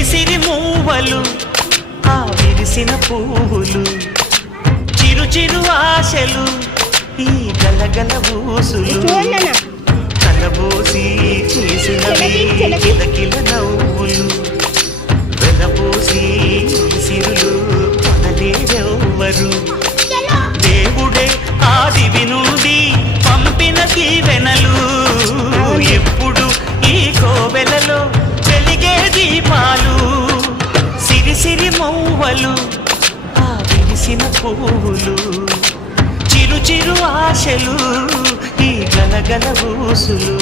సిరి సిరి మూవలు ఆ విరిసిన పువ్వులు చిరు చిరు ఆశలు ఈ గలగల ఊసులు కలబోసి చేసినవి కిలకిల నవ్వులు వెలబోసి సిరులు కొనలేరెవ్వరు దేవుడే ఆదివి నుండి పంపిన దీవెనలు ఎప్పుడు ఈ కోవెలలో వెలిగే దీపాలు సిరి సిరి మౌవలు ఆ విరిసిన పువ్వులు చిరు చిరు ఆశలు ఈ గలగల ఊసులు